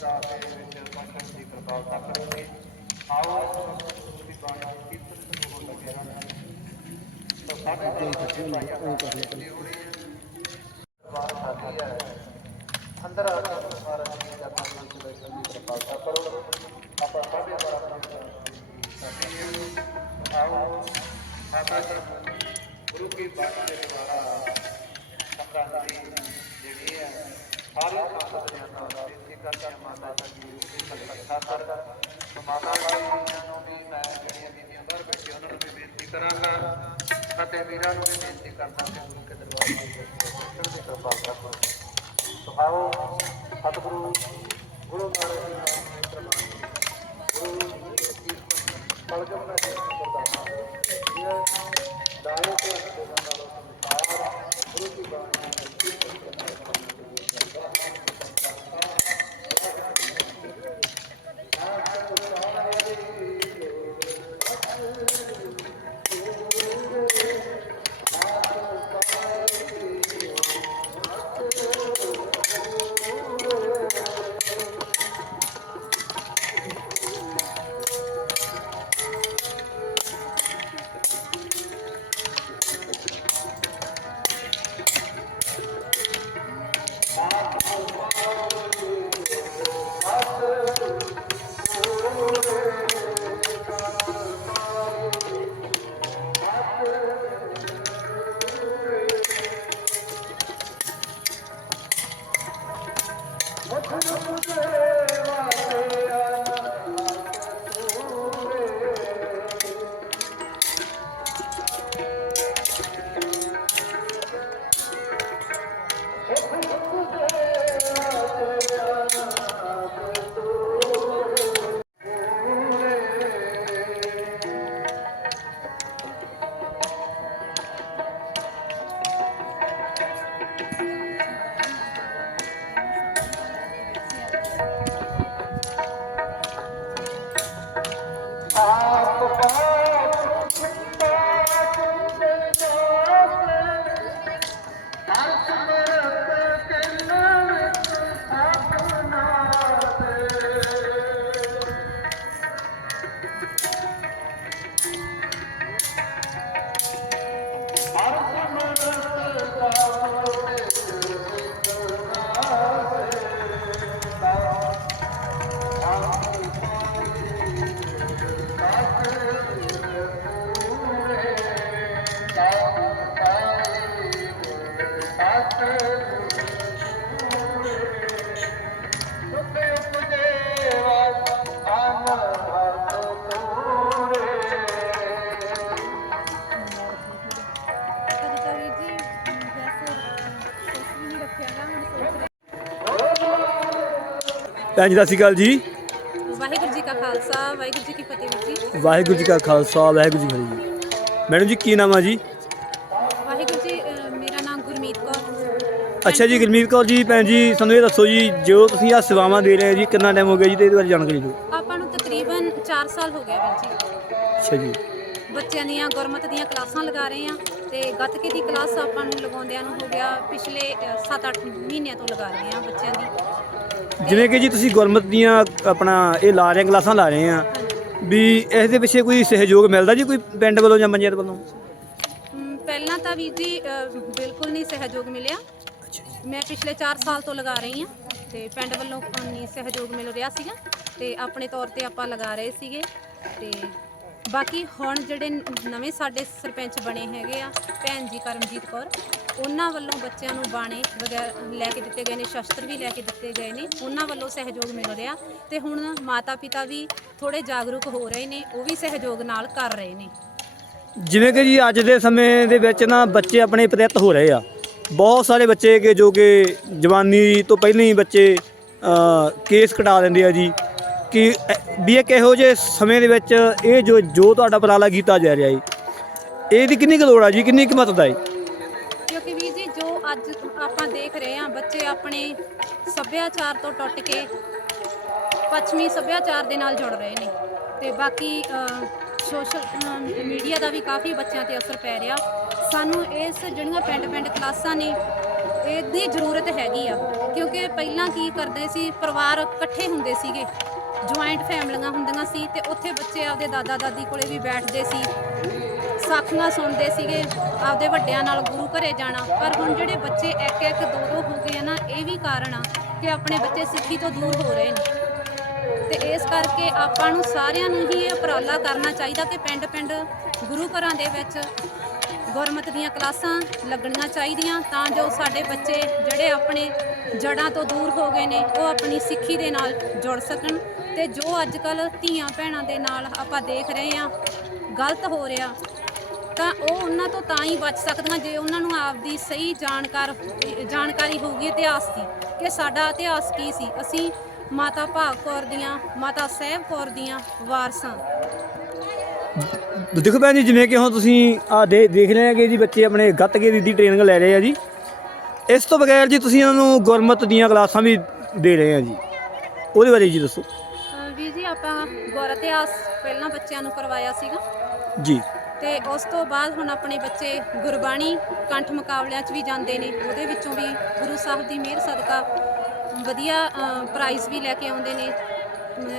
ਦੀ ਅੰਦਰ ਨੂੰ ਦਾਸ ਦੇ ਵਿੱਚ ਪਹੁੰਚਣ ਦੀ ਕਿਰਪਾ ਕਰੋਗੇ ਆਓ ਤੁਸੀਂ ਬਾਣੀ ਕੀਰਤਨ ਸ਼ੁਰੂ ਹੋਣ ਲੱਗੇ ਹਨ ਤਾਂ ਸਾਡੇ ਦੇ ਭਾਈਆਂ ਅੰਦਰ ਆ ਕੇ ਮਹਾਰਾਜ ਜੀ ਦਾ ਨਾਮ ਵਿੱਚ ਬੈਠਣ ਦੀ ਕਿਰਪਾ ਕਰੋ ਆਪਾਂ ਸਾਡੇ ਬਾਰਾਂ ਆਓ ਮਾਤਾ ਜੀ ਗੁਰੂ ਕੀ ਬਾਣੀ ਦੇ ਦੁਆਰਾ ਸੰਗ੍ਰਹ ਦੀ ਜਿਹੜੀ ਹੈ ਸਾਰੀ ਸੰਗਤ ਦੇ ਨਾਲ ਬੇਨਤੀ ਕਰਦੇ ਹਾਂ ਮਾਤਾ ਜੀ ਦੀ ਸੰਗਤ ਕਰ ਮਾਤਾ ਜੀ ਨੂੰ ਵੀ ਮੈਂ ਜਿਹੜੀਆਂ ਬੀਬੀਆਂ ਬਾਹਰ ਬੈਠੀਆਂ ਉਹਨਾਂ ਨੂੰ ਵੀ ਬੇਨਤੀ ਕਰਾਂਗਾ ਅਤੇ ਵੀਰਾਂ ਨੂੰ ਵੀ ਬੇਨਤੀ ਕਰਦਾ ਕਿ ਗੁਰੂ ਕੇ ਦਰਬਾਰ ਵਿੱਚ ਕਿਰਪਾ ਕਰੋ ਸੋ ਸਤਿਗੁਰੂ やめて! ਭੈਣ ਜੀ ਸਤਿ ਸ਼੍ਰੀ ਅਕਾਲ ਜੀ। ਵਾਹਿਗੁਰੂ ਜੀ ਕਾ ਖਾਲਸਾ ਵਾਹਿਗੁਰੂ ਜੀ ਕੀ ਫਤਿਹ ਵੀਰ ਜੀ। ਵਾਹਿਗੁਰੂ ਜੀ ਕਾ ਖਾਲਸਾ ਵਾਹਿਗੁਰੂ ਜੀ ਕੀ ਫਤਿਹ। ਮੈਡਮ ਜੀ ਕੀ ਨਾਮ ਆ ਜੀ? ਵਾਹਿਗੁਰੂ ਜੀ ਅ, ਮੇਰਾ ਨਾਮ ਗੁਰਮੀਤ ਕੌਰ ਅੱਛਾ ਜੀ ਗੁਰਮੀਤ ਕੌਰ ਜੀ ਭੈਣ ਜੀ ਸਾਨੂੰ ਇਹ ਦੱਸੋ ਜੀ ਜੋ ਤੁਸੀਂ ਆ ਸੇਵਾਵਾਂ ਦੇ ਰਹੇ ਹੋ ਜੀ ਕਿੰਨਾ ਟਾਈਮ ਹੋ ਗਿਆ ਜੀ ਤੇ ਇਹਦੇ ਬਾਰੇ ਜਾਣਕਾਰੀ ਦਿਓ। ਆਪਾਂ ਨੂੰ ਤਕਰੀਬਨ 4 ਸਾਲ ਹੋ ਗਏ ਵੀਰ ਜੀ। ਅੱਛਾ ਜੀ। ਬੱਚਿਆਂ ਦੀਆਂ ਗੁਰਮਤ ਦੀਆਂ ਕਲਾਸਾਂ ਲਗਾ ਰਹੇ ਆ ਤੇ ਗੱਤਕੇ ਦੀ ਕਲਾਸ ਆਪਾਂ ਨੂੰ ਲਗਾਉਂਦਿਆਂ ਨੂੰ ਹੋ ਗਿਆ ਪਿਛਲੇ 7-8 ਮਹੀਨਿਆਂ ਤੋਂ ਲਗਾ ਰਹੇ ਆ ਬੱਚਿਆਂ ਦੀ। ਜਿਵੇਂ ਕਿ ਜੀ ਤੁਸੀਂ ਗੁਰਮਤ ਦੀਆਂ ਆਪਣਾ ਇਹ ਲਾ ਰਹੇ ਕਲਾਸਾਂ ਲਾ ਰਹੇ ਆ ਵੀ ਇਸ ਦੇ ਪਿੱਛੇ ਕੋਈ ਸਹਿਯੋਗ ਮਿਲਦਾ ਜੀ ਕੋਈ ਪਿੰਡ ਵੱਲੋਂ ਜਾਂ ਪੰਚਾਇਤ ਵੱਲੋਂ? ਅਮ, ਪਹਿਲਾਂ ਤਾਂ ਵੀਰ ਜੀ ਅ, ਬਿਲਕੁਲ ਨਹੀਂ ਸਹਿਯੋਗ ਮਿਲਿਆ। ਮੈਂ ਪਿਛਲੇ 4 ਸਾਲ ਤੋਂ ਲਗਾ ਰਹੀ ਹਾਂ ਤੇ ਪਿੰਡ ਵੱਲੋਂ ਨਹੀਂ ਸਹਿਯੋਗ ਮਿਲ ਰਿਹਾ ਸੀਗਾ ਤੇ ਆਪਣੇ ਤੌਰ ਤੇ ਆਪਾਂ ਲਗਾ ਰਹੇ ਸੀਗੇ ਤੇ ਬਾਕੀ ਹੁਣ ਜਿਹੜੇ ਨਵੇਂ ਸਾਡੇ ਸਰਪੰਚ ਬਣੇ ਹੈਗੇ ਆ, ਭੈਣ ਜੀ ਕਰਮਜੀਤ ਕੌਰ, ਉਹਨਾਂ ਵੱਲੋਂ ਬੱਚਿਆਂ ਨੂੰ ਬਾਣੇ ਵਗੈਰਾ ਲੈ ਕੇ ਦਿੱਤੇ ਗਏ ਨੇ, ਸ਼ਸਤਰ ਵੀ ਲੈ ਕੇ ਦਿੱਤੇ ਗਏ ਨੇ, ਉਹਨਾਂ ਵੱਲੋਂ ਸਹਿਯੋਗ ਮਿਲ ਰਿਹਾ ਤੇ ਹੁਣ ਮਾਤਾ ਪਿਤਾ ਵੀ ਥੋੜੇ ਜਾਗਰੂਕ ਹੋ ਰਹੇ ਨੇ, ਉਹ ਵੀ ਸਹਿਯੋਗ ਨਾਲ ਕਰ ਰਹੇ ਨੇ। ਜਿਵੇਂ ਕਿ ਜੀ ਅੱਜ ਦੇ ਸਮੇਂ ਦੇ ਵਿੱਚ ਨਾ ਬੱਚੇ ਆਪਣੇ ਪ੍ਰਤਿਤ ਹੋ ਰਹੇ ਆ। ਬਹੁਤ ਸਾਰੇ ਬੱਚੇ ਕਿ ਜੋ ਕਿ ਜਵਾਨੀ ਤੋਂ ਪਹਿਲਾਂ ਹੀ ਬੱਚੇ ਕੇਸ ਕਟਾ ਦਿੰਦੇ ਆ ਜੀ। ਕਿ ਵੀ ਇਹ ਕਿਹੋ ਜਿਹੇ ਸਮੇਂ ਦੇ ਵਿੱਚ ਇਹ ਜੋ ਜੋ ਤੁਹਾਡਾ ਉਪਰਾਲਾ ਕੀਤਾ ਜਾ ਰਿਹਾ ਹੈ ਇਹਦੀ ਕਿੰਨੀ ਕੁ ਲੋੜ ਆ ਜੀ, ਕਿੰਨੀ ਕੁ ਮਹੱਤਤਾ ਹੈ ਕਿਉਂਕਿ ਵੀਰ ਜੀ, ਜੋ ਅੱਜ ਆਪਾਂ ਦੇਖ ਰਹੇ ਹਾਂ, ਬੱਚੇ ਆਪਣੇ ਸੱਭਿਆਚਾਰ ਤੋਂ ਟੁੱਟ ਕੇ ਪੱਛਮੀ ਸੱਭਿਆਚਾਰ ਦੇ ਨਾਲ ਜੁੜ ਰਹੇ ਨੇ। ਤੇ ਬਾਕੀ ਸੋਸ਼ਲ ਮੀਡੀਆ ਦਾ ਵੀ ਕਾਫੀ ਬੱਚਿਆਂ ਤੇ ਅਸਰ ਪੈ ਰਿਹਾ। ਸਾਨੂੰ ਇਸ ਜਿਹੜੀਆਂ ਪਿੰਡ-ਪਿੰਡ ਕਲਾਸਾਂ ਨੇ, ਇਹਦੀ ਜ਼ਰੂਰਤ ਹੈਗੀ ਆ। ਕਿਉਂਕਿ ਪਹਿਲਾਂ ਕੀ ਕਰਦੇ ਸੀ, ਪਰਿਵਾਰ ਇਕੱਠੇ ਹੁੰਦੇ ਸੀਗੇ। ਜੁਆਇੰਟ ਫੈਮਲੀਆਂ ਹੁੰਦੀਆਂ ਸੀ ਤੇ ਉੱਥੇ ਬੱਚੇ ਆਪਦੇ ਦਾਦਾ ਦਾਦੀ ਕੋਲੇ ਵੀ ਬੈਠਦੇ ਸੀ। ਸਾਖੀਆਂ ਸੁਣਦੇ ਸੀਗੇ, ਆਪਦੇ ਵੱਡਿਆਂ ਨਾਲ ਗੁਰੂ ਘਰੇ ਜਾਣਾ। ਪਰ ਹੁਣ ਜਿਹੜੇ ਬੱਚੇ ਇੱਕ ਇੱਕ ਦੋ ਦੋ ਹੋ ਗਏ ਆ ਨਾ, ਇਹ ਵੀ ਕਾਰਨ ਆ ਕਿ ਆਪਣੇ ਬੱਚੇ ਸਿੱਖੀ ਤੋਂ ਦੂਰ ਹੋ ਰਹੇ ਨੇ। ਤੇ ਇਸ ਕਰਕੇ ਆਪਾਂ ਨੂੰ ਸਾਰਿਆਂ ਨੂੰ ਹੀ ਇਹ ਉਪਰਾਲਾ ਕਰਨਾ ਚਾਹੀਦਾ ਕਿ ਪਿੰਡ ਪਿੰਡ ਗੁਰੂ ਘਰਾਂ ਦੇ ਵਿੱਚ ਗੁਰਮਤ ਦੀਆਂ ਕਲਾਸਾਂ ਲੱਗਣੀਆਂ ਚਾਹੀਦੀਆਂ ਤਾਂ ਜੋ ਸਾਡੇ ਬੱਚੇ ਜਿਹੜੇ ਆਪਣੇ ਜੜਾਂ ਤੋਂ ਦੂਰ ਹੋ ਗਏ ਨੇ, ਉਹ ਆਪਣੀ ਸਿੱਖੀ ਦੇ ਨਾਲ ਜੁੜ ਸਕਣ। ਤੇ ਜੋ ਅੱਜ ਕੱਲ ਧੀਆਂ ਭੈਣਾਂ ਦੇ ਨਾਲ ਆਪਾਂ ਦੇਖ ਰਹੇ ਹਾਂ, ਗਲਤ ਹੋ ਰਿਹਾ, ਤਾਂ ਉਹ ਉਹਨਾਂ ਤੋਂ ਤਾਂ ਹੀ ਬਚ ਸਕਦੀਆਂ ਜੇ ਉਹਨਾਂ ਨੂੰ ਆਪਦੀ ਸਹੀ ਜਾਣਕਾਰ, ਜਾਣਕਾਰੀ ਹੋਊਗੀ ਇਤਿਹਾਸ ਦੀ ਕਿ ਸਾਡਾ ਇਤਿਹਾਸ ਕੀ ਸੀ। ਅਸੀਂ ਮਾਤਾ ਭਾਗ ਕੌਰ ਦੀਆਂ, ਮਾਤਾ ਸਾਹਿਬ ਕੌਰ ਦੀਆਂ ਵਾਰਸਾਂ। ਦੇਖੋ ਭੈਣ ਜੀ, ਜਿਵੇਂ ਕਿ ਹੁਣ ਤੁਸੀਂ ਆ ਦੇਖ ਰਹੇ ਆ ਕਿ ਜੀ, ਬੱਚੇ ਆਪਣੇ ਗੱਤਕੇ ਦੀ ਦੀ ਟ੍ਰੇਨਿੰਗ ਲੈ ਰਹੇ ਆ ਜੀ। ਇਸ ਤੋਂ ਬਗੈਰ ਜੀ ਤੁਸੀਂ ਇਹਨਾਂ ਨੂੰ ਗੁਰਮਤ ਦੀਆਂ ਕਲਾਸਾਂ ਵੀ ਦੇ ਰਹੇ ਆ ਜੀ। ਉਹਦੇ ਬਾਰੇ ਜੀ ਦੱਸੋ। ਆਪਾਂ ਗੁਰ ਇਤਿਹਾਸ ਪਹਿਲਾਂ ਬੱਚਿਆਂ ਨੂੰ ਕਰਵਾਇਆ ਸੀਗਾ। ਜੀ। ਤੇ ਉਸ ਤੋਂ ਬਾਅਦ ਹੁਣ ਆਪਣੇ ਬੱਚੇ ਗੁਰਬਾਣੀ ਕੰਠ ਮੁਕਾਬਲਿਆਂ 'ਚ ਵੀ ਜਾਂਦੇ ਨੇ। ਉਹਦੇ ਵਿੱਚੋਂ ਵੀ ਗੁਰੂ ਸਾਹਿਬ ਦੀ ਮਿਹਰ ਸਦਕਾ ਵਧੀਆ ਪ੍ਰਾਈਜ਼ ਵੀ ਲੈ ਕੇ ਆਉਂਦੇ ਨੇ।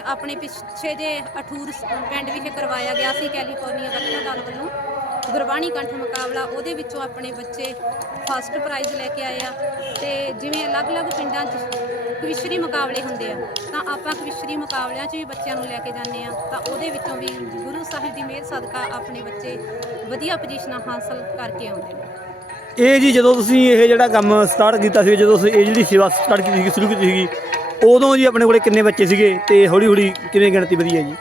ਆਪਣੇ ਪਿੱਛੇ ਜੇ ਅਠੂਰ ਪਿੰਡ ਵਿਖੇ ਕਰਵਾਇਆ ਗਿਆ ਸੀ ਕੈਲੀਫੋਰਨੀਆ ਗੱਤਕਾ ਦਲ ਵੱਲੋਂ। ਗੁਰਬਾਣੀ ਕੰਠ ਮੁਕਾਬਲਾ ਉਹਦੇ ਵਿੱਚੋਂ ਆਪਣੇ ਬੱਚੇ ਫਸਟ ਪ੍ਰਾਈਜ਼ ਲੈ ਕੇ ਆਏ ਆ। ਤੇ ਜਿਵੇਂ ਅਲੱਗ-ਅਲੱਗ ਪਿੰਡਾਂ 'ਚ ਕਵਿਸ਼ਰੀ ਮੁਕਾਬਲੇ ਹੁੰਦੇ ਆ। ਤਾਂ ਆਪਾਂ ਕਵਿਸ਼ਰੀ ਮੁਕਾਬਲਿਆਂ 'ਚ ਵੀ ਬੱਚਿਆਂ ਨੂੰ ਲੈ ਕੇ ਜਾਂਦੇ ਆ। ਤਾਂ ਉਹਦੇ ਵਿੱਚੋਂ ਵੀ ਗੁਰੂ ਸਾਹਿਬ ਦੀ ਮਿਹਰ ਸਦਕਾ ਆਪਣੇ ਬੱਚੇ ਵਧੀਆ ਪੋਜੀਸ਼ਨਾਂ ਹਾਸਲ ਕਰਕੇ ਆਉਂਦੇ ਨੇ। ਇਹ ਜੀ ਜਦੋਂ ਤੁਸੀਂ ਇਹ ਜਿਹੜਾ ਕੰਮ ਸਟਾਰਟ ਕੀਤਾ ਸੀ ਜਦੋਂ ਤੁਸੀਂ ਇਹ ਜਿਹੜੀ ਸੇਵਾ ਸਟਾਰਟ ਕੀਤੀ ਸੀ ਸ਼ੁਰੂ ਕੀਤੀ ਸੀਗੀ ਉਦੋਂ ਜੀ ਆਪਣੇ ਕੋਲੇ ਕਿੰਨੇ ਬੱਚੇ ਸੀਗੇ ਤੇ ਹੌਲੀ ਹੌਲੀ ਕਿਵੇਂ ਗਿਣਤੀ ਵਧੀ ਹੈ ਜੀ?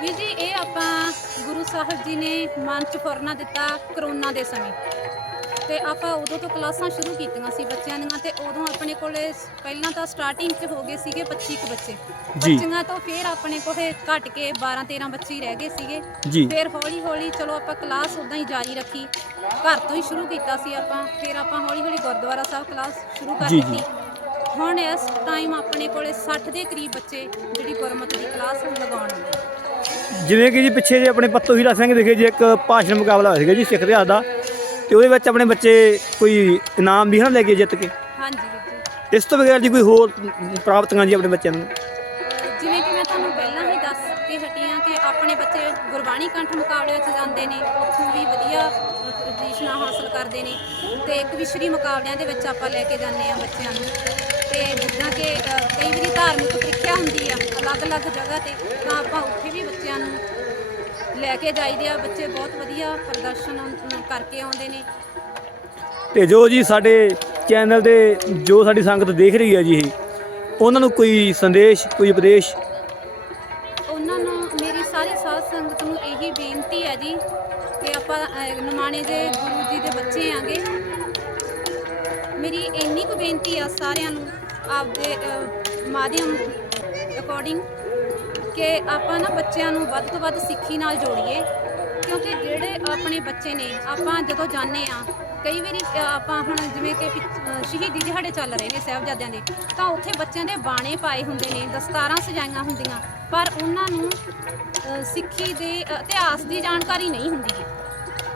ਵੀਰ ਜੀ ਇਹ ਆਪਾਂ ਗੁਰੂ ਸਾਹਿਬ ਜੀ ਨੇ ਮਨ ਚ ਫੁਰਨਾ ਦਿੱਤਾ ਕਰੋਨਾ ਦੇ ਸਮੇਂ। ਤੇ ਆਪਾਂ ਉਦੋਂ ਤੋਂ ਕਲਾਸਾਂ ਸ਼ੁਰੂ ਕੀਤੀਆਂ ਸੀ ਬੱਚਿਆਂ ਦੀਆਂ ਤੇ ਉਦੋਂ ਆਪਣੇ ਕੋਲੇ ਪਹਿਲਾਂ ਤਾਂ ਸਟਾਰਟਿੰਗ 'ਚ ਹੋ ਗਏ ਸੀਗੇ 25 ਕੁ ਬੱਚੇ। ਜੀ। ਬੱਚਿਆਂ ਤੋਂ ਫਿਰ ਆਪਣੇ ਕੋਲੇ ਘਟ ਕੇ 12 13 ਬੱਚੇ ਹੀ ਰਹਿ ਗਏ ਸੀਗੇ। ਫਿਰ ਹੌਲੀ ਹੌਲੀ ਚਲੋ ਆਪਾਂ ਕਲਾਸ ਉਦਾਂ ਹੀ ਜਾਰੀ ਰੱਖੀ। ਘਰ ਤੋਂ ਹੀ ਸ਼ੁਰੂ ਕੀਤਾ ਸੀ ਆਪਾਂ। ਫਿਰ ਆਪਾਂ ਹੌਲੀ ਹੌਲੀ ਗੁਰਦੁਆਰਾ ਸਾਹਿਬ ਕਲਾਸ ਸ਼ੁਰੂ ਕਰ ਜੀ, ਜੀ। ਦਿੱਤੀ। ਹੁਣ ਇਸ ਟਾਈਮ ਆਪਣੇ ਕੋਲੇ 60 ਦੇ ਕਰੀਬ ਬੱਚੇ ਜਿਹੜੀ ਗੁਰਮਤ ਦੀ ਕਲਾਸ ਲਗਾਉਣ ਆਉਂਦੇ ਜਿਵੇਂ ਕਿ ਜੀ ਪਿੱਛੇ ਜੇ ਆਪਣੇ ਪੱਤੋ ਹੀਰਾ ਸਿੰਘ ਵਿਖੇ ਜੀ ਇੱਕ ਭਾਸ਼ਣ ਮੁਕਾਬਲਾ ਹੋਇਆ ਸੀਗਾ ਜੀ ਸਿੱਖ ਇਤਿਹਾਸ ਦਾ। ਤੇ ਉਹਦੇ ਵਿੱਚ ਆਪਣੇ ਬੱਚੇ ਕੋਈ ਇਨਾਮ ਵੀ ਹਨ ਲੈ ਕੇ ਜਿੱਤ ਕੇ? ਹਾਂਜੀ ਵੀਰ ਜੀ। ਇਸ ਤੋਂ ਬਗੈਰ ਜੀ ਕੋਈ ਹੋਰ ਪ੍ਰਾਪਤੀਆਂ ਜੀ ਆਪਣੇ ਬੱਚਿਆਂ ਨੂੰ? ਜਿਵੇਂ ਕਿ ਮੈਂ ਤੁਹਾਨੂੰ ਪਹਿਲਾਂ ਹੀ ਦੱਸ ਕੇ ਹਟੀ ਹਾਂ ਕਿ ਆਪਣੇ ਬੱਚੇ ਗੁਰਬਾਣੀ ਕੰਠ ਮੁਕਾਬਲਿਆਂ 'ਚ ਜਾਂਦੇ ਨੇ ਉੱਥੋਂ ਵੀ ਵਧੀਆ ਪੋਜੀਸ਼ਨਾਂ ਹਾਸਲ ਕਰਦੇ ਨੇ ਤੇ ਕਵਿਸ਼ਰੀ ਮੁਕਾਬਲਿਆਂ ਦੇ ਵਿੱਚ ਆਪਾਂ ਲੈ ਕੇ ਜਾਂਦੇ ਆ ਬੱਚਿਆਂ ਨੂੰ। ਤੇ ਜਿੱਦਾਂ ਕਿ ਅ, ਕਈ ਵਾਰੀ ਧਾਰਮਿਕ ਪ੍ਰੀਖਿਆ ਹੁੰਦੀ ਆ ਅਲੱਗ-ਅਲੱਗ ਜਗ੍ਹਾ ਤੇ ਤਾਂ ਆਪਾਂ ਉੱਥੇ ਵੀ ਬੱਚਿਆਂ ਨੂੰ ਲੈ ਕੇ ਜਾਈਦੇ ਆ। ਬੱਚੇ ਬਹੁਤ ਵਧੀਆ ਪ੍ਰਦਰਸ਼ਨ ਕਰਕੇ ਆਉਂਦੇ ਨੇ। ਤੇ ਜੋ ਜੀ ਸਾਡੇ ਚੈਨਲ ਤੇ ਜੋ ਸਾਡੀ ਸੰਗਤ ਦੇਖ ਰਹੀ ਹੈ ਜੀ ਇਹ ਉਹਨਾਂ ਨੂੰ ਕੋਈ ਸੰਦੇਸ਼ ਕੋਈ ਉਪਦੇਸ਼? ਉਹਨਾਂ ਨੂੰ ਮੇਰੀ ਸਾਰੀ ਸਾਧ ਸੰਗਤ ਨੂੰ ਇਹੀ ਬੇਨਤੀ ਹੈ ਜੀ ਕਿ ਆਪਾਂ ਨਿਮਾਣੇ ਦੇ ਗੁਰੂ ਜੀ ਦੇ ਬੱਚੇ ਆਂਗੇ। ਮੇਰੀ ਇੰਨੀ ਕੁ ਬੇਨਤੀ ਆ ਸਾਰਿਆਂ ਨੂੰ ਆਪਦੇ ਮਾਧਿਅਮ ਅਕੋਰਡਿੰਗ ਕਿ ਆਪਾਂ ਨਾ ਬੱਚਿਆਂ ਨੂੰ ਵੱਧ ਤੋਂ ਵੱਧ ਸਿੱਖੀ ਨਾਲ ਜੋੜੀਏ, ਕਿਉਂਕਿ ਜਿਹੜੇ ਆਪਣੇ ਬੱਚੇ ਨੇ, ਆਪਾਂ ਜਦੋਂ ਜਾਂਦੇ ਆ ਕਈ ਵਾਰੀ ਆਪਾਂ ਹੁਣ ਜਿਵੇਂ ਕਿ ਪਿੱਛ- ਸ਼ਹੀਦੀ ਦਿਹਾੜੇ ਚੱਲ ਰਹੇ ਨੇ ਸਾਹਿਬਜ਼ਾਦਿਆਂ ਦੇ, ਤਾਂ ਉੱਥੇ ਬੱਚਿਆਂ ਦੇ ਬਾਣੇ ਪਾਏ ਹੁੰਦੇ ਨੇ, ਦਸਤਾਰਾਂ ਸਜਾਈਆਂ ਹੁੰਦੀਆਂ, ਪਰ ਉਹਨਾਂ ਨੂੰ ਸਿੱਖੀ ਦੇ ਇਤਿਹਾਸ ਦੀ ਜਾਣਕਾਰੀ ਨਹੀਂ ਹੁੰਦੀ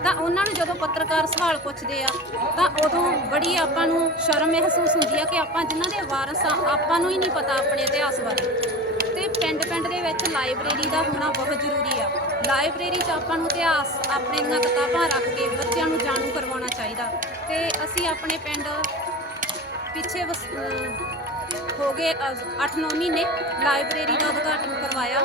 ਤਾਂ ਉਹਨਾਂ ਨੂੰ ਜਦੋਂ ਪੱਤਰਕਾਰ ਸਵਾਲ ਪੁੱਛਦੇ ਆ, ਤਾਂ ਉਦੋਂ ਬੜੀ ਆਪਾਂ ਨੂੰ ਸ਼ਰਮ ਮਹਿਸੂਸ ਹੁੰਦੀ ਆ ਕਿ ਆਪਾਂ ਜਿਨ੍ਹਾਂ ਦੇ ਵਾਰਸ ਆ, ਆਪਾਂ ਨੂੰ ਹੀ ਨਹੀਂ ਪਤਾ ਆਪਣੇ ਇਤਿਹਾਸ ਬਾਰੇ। ਲਾਇਬ੍ਰੇਰੀ ਦਾ ਹੋਣਾ ਬਹੁਤ ਜ਼ਰੂਰੀ ਆ। ਲਾਇਬ੍ਰੇਰੀ 'ਚ ਆਪਾਂ ਨੂੰ ਇਤਿਹਾਸ, ਆਪਣੇ ਦੀਆਂ ਕਿਤਾਬਾਂ ਰੱਖ ਕੇ ਬੱਚਿਆਂ ਨੂੰ ਜਾਣੂ ਕਰਵਾਉਣਾ ਚਾਹੀਦਾ। ਤੇ ਅਸੀਂ ਆਪਣੇ ਪਿੰਡ ਪਿੱਛੇ ਵਸ- ਹੋ ਗਏ 8-9 ਮਹੀਨੇ ਲਾਇਬ੍ਰੇਰੀ ਦਾ ਉਦਘਾਟਨ ਕਰਵਾਇਆ।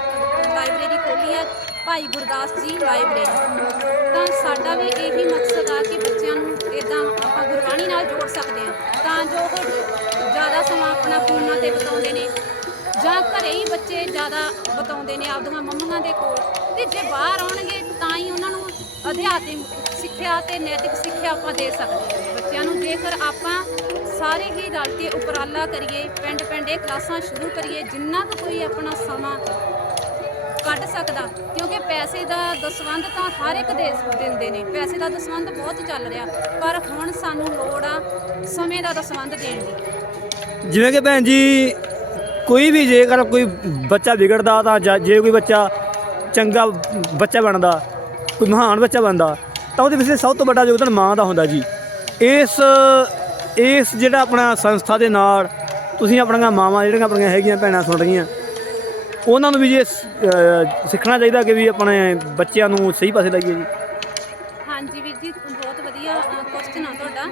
ਲਾਇਬ੍ਰੇਰੀ ਖੋਲੀ ਆ ਭਾਈ ਗੁਰਦਾਸ ਜੀ ਲਾਇਬ੍ਰੇਰੀ। ਤਾਂ ਸਾਡਾ ਵੀ ਇਹੀ ਮਕਸਦ ਆ ਕਿ ਬੱਚਿਆਂ ਨੂੰ ਇਦਾਂ ਆਪਾਂ ਗੁਰਬਾਣੀ ਨਾਲ ਜੋੜ ਸਕਦੇ ਆ ਤਾਂ ਜੋ ਉਹ ਜ਼ਿਆਦਾ ਸਮਾਂ ਆਪਣਾ ਫੋਨਾਂ ਤੇ ਬਿਤਾਉਂਦੇ ਨੇ। ਜਾਂ ਘਰੇ ਹੀ ਬੱਚੇ ਜ਼ਿਆਦਾ ਬਿਤਾਉਂਦੇ ਨੇ ਆਪਦੀਆਂ ਮੰਮੀਆਂ ਦੇ ਕੋਲ। ਤੇ ਜੇ ਬਾਹਰ ਆਉਣਗੇ, ਤਾਂ ਹੀ ਉਹਨਾਂ ਨੂੰ ਅਧਿਆਤਮਿਕ ਸਿੱਖਿਆ ਤੇ ਨੈਤਿਕ ਸਿੱਖਿਆ ਆਪਾਂ ਦੇ ਸਕਦੇ ਹਾਂ। ਬੱਚਿਆਂ ਨੂੰ ਜੇਕਰ ਆਪਾਂ ਸਾਰੇ ਹੀ ਰਲ ਕੇ ਉਪਰਾਲਾ ਕਰੀਏ, ਪਿੰਡ ਪਿੰਡ ਇਹ ਕਲਾਸਾਂ ਸ਼ੁਰੂ ਕਰੀਏ, ਜਿੰਨਾ ਕੁ ਕੋਈ ਆਪਣਾ ਸਮਾਂ ਕੱਢ ਸਕਦਾ, ਕਿਉਂਕਿ ਪੈਸੇ ਦਾ ਦਸਵੰਧ ਤਾਂ ਹਰ ਇੱਕ ਦੇ ਦਿੰਦੇ ਨੇ। ਪੈਸੇ ਦਾ ਦਸਵੰਧ ਬਹੁਤ ਚੱਲ ਰਿਹਾ, ਪਰ ਹੁਣ ਸਾਨੂੰ ਲੋੜ ਆ ਸਮੇਂ ਦਾ ਦਸਵੰਧ ਦੇਣ ਦੀ। ਜਿਵੇਂ ਕਿ ਭੈਣ ਜੀ ਕੋਈ ਵੀ ਜੇਕਰ ਕੋਈ ਬੱਚਾ ਵਿਗੜਦਾ ਤਾਂ ਜਾਂ ਜੇ ਕੋਈ ਬੱਚਾ ਚੰਗਾ ਬੱਚਾ ਬਣਦਾ, ਕੋਈ ਮਹਾਨ ਬੱਚਾ ਬਣਦਾ, ਤਾਂ ਉਹਦੇ ਪਿੱਛੇ ਸਭ ਤੋਂ ਵੱਡਾ ਯੋਗਦਾਨ ਮਾਂ ਦਾ ਹੁੰਦਾ ਜੀ। ਇਸ ਇਸ ਜਿਹੜਾ ਆਪਣਾ ਸੰਸਥਾ ਦੇ ਨਾਲ ਤੁਸੀਂ ਆਪਣੀਆਂ ਮਾਵਾਂ ਜਿਹੜੀਆਂ ਆਪਣੀਆਂ ਹੈਗੀਆਂ, ਭੈਣਾਂ ਸੁਣ ਰਹੀਆਂ, ਉਹਨਾਂ ਨੂੰ ਵੀ ਜੇ ਸਿੱਖਣਾ ਚਾਹੀਦਾ ਕਿ ਵੀ ਆਪਣੇ ਬੱਚਿਆਂ ਨੂੰ ਸਹੀ ਪਾਸੇ ਲਾਈਏ ਜੀ। ਹਾਂਜੀ ਵੀਰ ਜੀ, ਬਹੁਤ ਵਧੀਆ ਕੁਐਸਚਨ ਆ ਤੁਹਾਡਾ।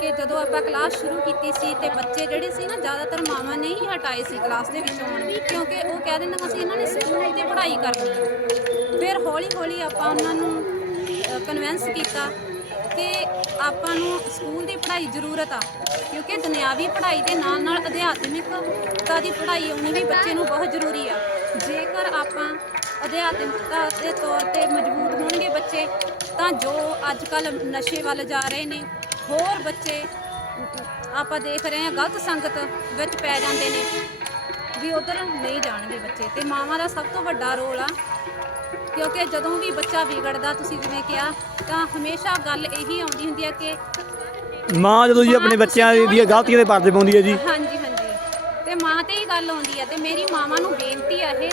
ਕਿ ਜਦੋਂ ਆਪਾਂ ਕਲਾਸ ਸ਼ੁਰੂ ਕੀਤੀ ਸੀ ਤੇ ਬੱਚੇ ਜਿਹੜੇ ਸੀ ਨਾ, ਜ਼ਿਆਦਾਤਰ ਮਾਵਾਂ ਨੇ ਹੀ ਹਟਾਏ ਸੀ ਕਲਾਸ ਦੇ ਵਿੱਚੋਂ ਆਉਣ ਕਿਉਂਕਿ ਉਹ ਕਹਿ ਦਿੰਦੇ ਅਸੀਂ ਇਹਨਾਂ ਨੇ ਸਕੂਲ ਦੀ ਪੜ੍ਹਾਈ ਕਰਨੀ ਹੈ ਫਿਰ ਹੌਲੀ ਹੌਲੀ ਆਪਾਂ ਉਹਨਾਂ ਨੂੰ ਕਨਵਿੰਸ ਕੀਤਾ ਕਿ ਆਪਾਂ ਨੂੰ ਸਕੂਲ ਦੀ ਪੜ੍ਹਾਈ ਜ਼ਰੂਰਤ ਆ, ਕਿਉਂਕਿ ਦੁਨਿਆਵੀ ਪੜ੍ਹਾਈ ਦੇ ਨਾਲ ਨਾਲ ਅਧਿਆਤਮਿਕਤਾ ਦੀ ਪੜ੍ਹਾਈ ਆਉਣੀ ਵੀ ਬੱਚੇ ਨੂੰ ਬਹੁਤ ਜ਼ਰੂਰੀ ਆ। ਜੇਕਰ ਆਪਾਂ ਅਧਿਆਤਮਿਕਤਾ ਦੇ ਤੌਰ ਤੇ ਮਜ਼ਬੂਤ ਹੋਣਗੇ ਬੱਚੇ ਤਾਂ ਜੋ ਅੱਜ ਕੱਲ ਨਸ਼ੇ ਵੱਲ ਜਾ ਰਹੇ ਨੇ। ਹੋਰ ਬੱਚੇ ਆਪਾਂ ਦੇਖ ਰਹੇ ਹਾਂ ਗਲਤ ਸੰਗਤ ਵਿੱਚ ਪੈ ਜਾਂਦੇ ਨੇ। ਵੀ ਉਧਰ ਨਹੀਂ ਜਾਣਗੇ ਬੱਚੇ। ਤੇ ਮਾਵਾਂ ਦਾ ਸਭ ਤੋਂ ਵੱਡਾ ਰੋਲ ਆ ਕਿਉਂਕਿ ਜਦੋਂ ਵੀ ਬੱਚਾ ਵਿਗੜਦਾ ਤੁਸੀਂ ਜਿਵੇਂ ਕਿਹਾ ਤਾਂ ਹਮੇਸ਼ਾ ਗੱਲ ਇਹੀ ਆਉਂਦੀ ਹੁੰਦੀ ਹੈ ਕਿ ਮਾਂ ਜਦੋਂ ਜੀ ਆਪਣੇ ਬੱਚਿਆਂ ਦੀਆਂ ਗਲਤੀਆਂ ਦੇ ਪਰਦੇ ਪਾਉਂਦੀ ਹੈ ਜੀ। ਹਾਂਜੀ ਹਾਂਜੀ। ਤੇ ਮਾਂ ਤੇ ਹੀ ਗੱਲ ਆਉਂਦੀ ਹੈ। ਤੇ ਮੇਰੀ ਮਾਵਾਂ ਨੂੰ ਬੇਨਤੀ ਆ ਇਹ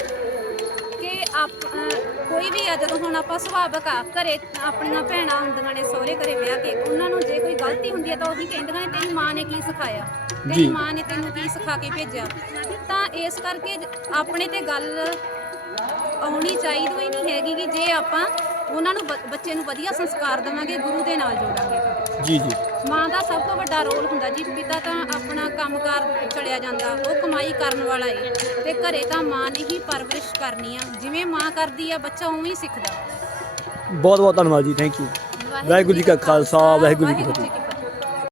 ਆਪ ਅਹ ਕੋਈ ਵੀ ਆ ਜਦੋਂ ਹੁਣ ਆਪਾਂ ਸੁਭਾਵਕ ਆ ਘਰੇ ਆਪਣੀਆਂ ਭੈਣਾਂ ਹੁੰਦੀਆਂ ਨੇ ਸਹੁਰੇ ਘਰੇ ਵਿਆਹ ਕੇ ਉਹਨਾਂ ਨੂੰ ਜੇ ਕੋਈ ਗਲਤੀ ਹੁੰਦੀ ਹੈ ਤਾਂ ਉਹੀ ਕਹਿੰਦੀਆਂ ਨੇ ਤੇਰੀ ਮਾਂ ਨੇ ਕੀ ਸਿਖਾਇਆ? ਜੀ। ਤੇਰੀ ਮਾਂ ਨੇ ਤੈਨੂੰ ਕੀ ਸਿਖਾ ਕੇ ਭੇਜਿਆ? ਤਾਂ ਇਸ ਕਰਕੇ ਆਪਣੇ ਤੇ ਗੱਲ ਆਉਣੀ ਚਾਹੀਦੀ ਹੀ ਨਹੀਂ ਹੈਗੀ ਕਿ ਜੇ ਆਪਾਂ ਉਹਨਾਂ ਨੂੰ ਬ- ਬੱਚੇ ਨੂੰ ਵਧੀਆ ਸੰਸਕਾਰ ਦੇਵਾਂਗੇ ਗੁਰੂ ਦੇ ਨਾਲ ਜੋੜਾਂਗੇ। ਜੀ ਜੀ। ਮਾਂ ਦਾ ਸਭ ਤੋਂ ਵੱਡਾ ਰੋਲ ਹੁੰਦਾ ਜੀ ਪਿਤਾ ਤਾਂ ਆਪਣਾ ਕੰਮਕਾਰ ਚੜਿਆ ਜਾਂਦਾ ਉਹ ਕਮਾਈ ਕਰਨ ਵਾਲਾ ਏ। ਤੇ ਘਰੇ ਤਾਂ ਮਾਂ ਨੇ ਹੀ ਪਰਵਰਿਸ਼ ਕਰਨੀ ਆ ਜਿਵੇਂ ਮਾਂ ਕਰਦੀ ਆ ਬੱਚਾ ਉਵੇਂ ਹੀ ਸਿੱਖਦਾ। ਬਹੁਤ ਬਹੁਤ ਧੰਨਵਾਦ ਜੀ ਥੈਂਕ ਯੂ ਵਾਹਿਗੁਰੂ ਜੀ ਕਾ ਖਾਲਸਾ, ਵਾਹਿਗੁਰੂ ਜੀ ਕੀ ਫਤਿਹ। ਫਤਿਹ